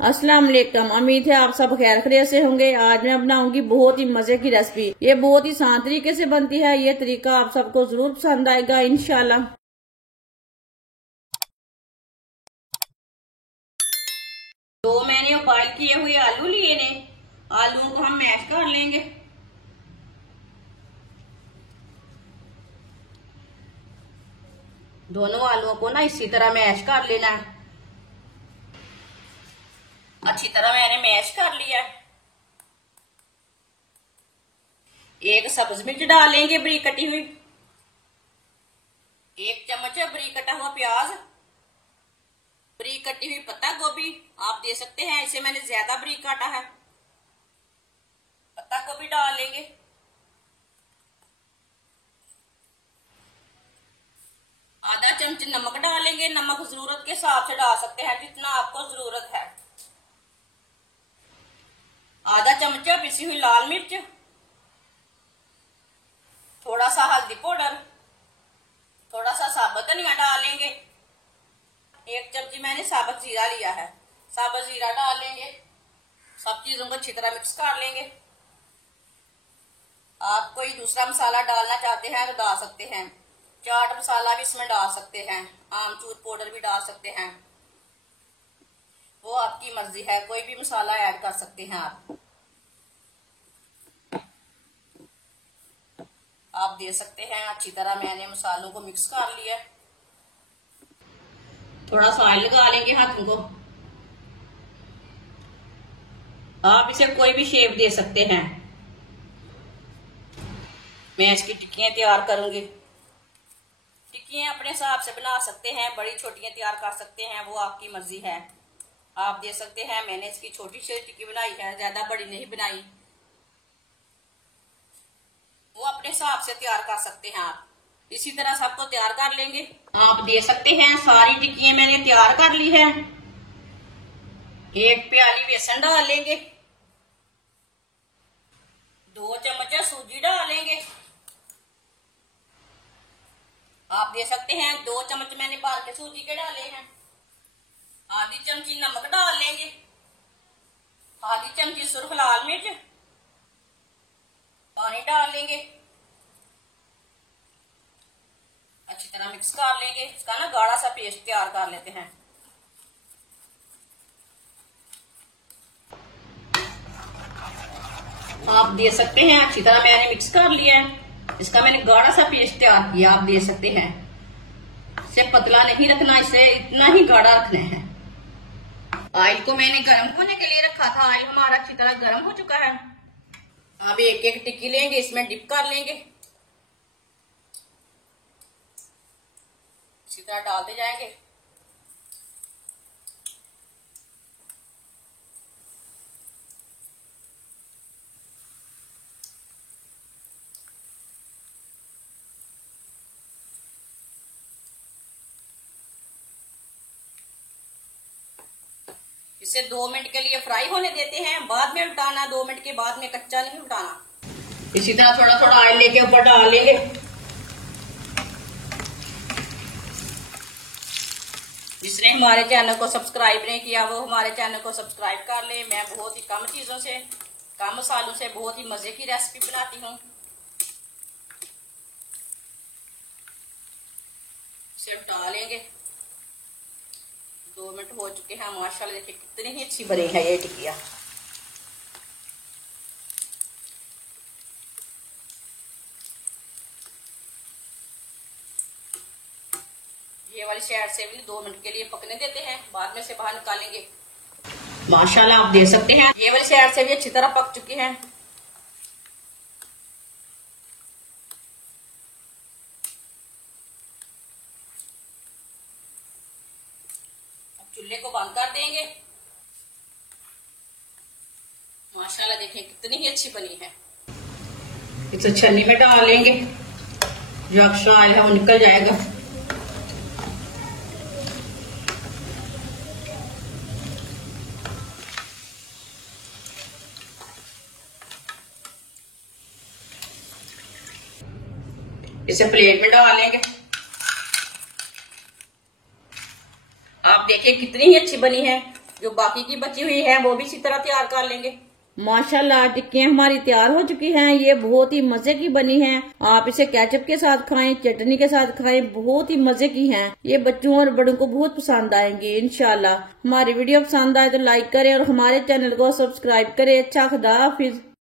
अस्सलाम वालेकुम। उम्मीद है आप सब खैर खैरियत से होंगे। आज मैं बनाऊंगी बहुत ही मजे की रेसिपी। ये बहुत ही आसान तरीके से बनती है। ये तरीका आप सबको जरूर पसंद आएगा इंशाल्लाह। तो मैंने उबाल किए हुए आलू लिए ने। आलूओं को हम मैश कर लेंगे। दोनों आलूओं को ना इसी तरह मैश कर लेना है। अच्छी तरह मैंने मैश कर लिया। एक सब्ज मिर्च डालेंगे बरीक कटी हुई, 1 चम्मच बरीक कटा हुआ प्याज, बरीक कटी हुई पत्ता गोभी आप दे सकते हैं, इसे मैंने ज्यादा बरीक काटा है। पत्ता गोभी डाल लेंगे। आधा चम्मच नमक डालेंगे। नमक जरूरत के हिसाब से डाल सकते हैं, जितना आपको जरूरत है। आधा चम्मच पिसी हुई लाल मिर्च, थोड़ा सा हल्दी पाउडर, थोड़ा सा साबुत धनिया डालेंगे। 1 चम्मच मैंने साबुत जीरा लिया है, साबुत जीरा डाल लेंगे। सब चीजों को अच्छी तरह मिक्स कर लेंगे। आप कोई दूसरा मसाला डालना चाहते हैं तो डाल सकते हैं। चाट मसाला भी इसमें डाल सकते हैं, आमचूर पाउडर भी डाल सकते हैं, वो आपकी मर्जी है। कोई भी मसाला ऐड कर सकते हैं आप दे सकते हैं। अच्छी तरह मैंने मसालों को मिक्स कर लिया। थोड़ा सा ऑयल लगा लेंगे हाथों को। आप इसे कोई भी शेप दे सकते हैं। मैं इसकी टिक्कियां तैयार करूंगी। टिक्कियां अपने हिसाब से बना सकते हैं, बड़ी छोटियां तैयार कर सकते हैं, वो आपकी मर्जी है। आप दे सकते हैं। मैंने इसकी छोटी सी टिक्की बनाई है, ज्यादा बड़ी नहीं बनाई। वो अपने हिसाब से तैयार कर सकते हैं आप। इसी तरह सबको तैयार कर लेंगे। आप दे सकते हैं। सारी टिक्कियां मैंने तैयार कर ली है। 1 प्याली बेसन डाल लेंगे, 2 चम्मच सूजी डालेंगे। आप दे सकते हैं। 2 चम्मच मैंने बाहर के सूजी के डाले हैं। आधी चमची नमक डाल लेंगे, आधी चमची सुर्ख लाल मिर्च, पानी डाल लेंगे। अच्छी तरह मिक्स कर लेंगे। इसका ना गाढ़ा सा पेस्ट तैयार कर लेते हैं। आप दे सकते हैं। अच्छी तरह मैंने मिक्स कर लिया है। इसका मैंने गाढ़ा सा पेस्ट तैयार किया, आप दे सकते हैं। इसे पतला नहीं रखना, इसे इतना ही गाढ़ा रखना है। ऑयल को मैंने गर्म होने के लिए रखा था। ऑयल हमारा अच्छी तरह गर्म हो चुका है। अब एक एक टिक्की लेंगे, इसमें डिप कर लेंगे। इसी तरह डालते जाएंगे। इसे 2 मिनट के लिए फ्राई होने देते हैं, बाद में उल्टाना। 2 मिनट के बाद में कच्चा नहीं उल्टाना। इसी तरह थोड़ा थोड़ा ऑयल लेके ऊपर डाल लेंगे। जिसने हमारे चैनल को सब्सक्राइब नहीं किया वो हमारे चैनल को सब्सक्राइब कर ले। मैं बहुत ही कम चीजों से, कम मसालों से बहुत ही मजे की रेसिपी बनाती हूँ। सिर्फ डालेंगे। 2 मिनट हो चुके हैं। माशाल्लाह देखिए कितनी ही अच्छी बनी है ये टिक्किया। ये वाली साइड से भी 2 मिनट के लिए पकने देते हैं, बाद में से बाहर निकालेंगे। माशाल्लाह आप दे सकते हैं। ये वाली साइड से भी अच्छी तरह पक चुकी है। चूल्हे को बंद कर देंगे। माशाल्लाह देखिए कितनी ही अच्छी बनी है। इसे छन्नी में डाल लेंगे, जो एक्स्ट्रा ऑयल है वो निकल जाएगा। इसे प्लेट में डाल लेंगे। आप देखिए कितनी ही अच्छी बनी है। जो बाकी की बची हुई है वो भी इसी तरह तैयार कर लेंगे। माशाल्लाह टिक्कियां हमारी तैयार हो चुकी हैं। ये बहुत ही मजे की बनी हैं। आप इसे केचप के साथ खाएं, चटनी के साथ खाएं, बहुत ही मजे की हैं। ये बच्चों और बड़ों को बहुत पसंद आएंगी इंशाल्लाह। हमारी वीडियो पसंद आए तो लाइक करें और हमारे चैनल को सब्सक्राइब करें। अच्छा खुदा हाफिज।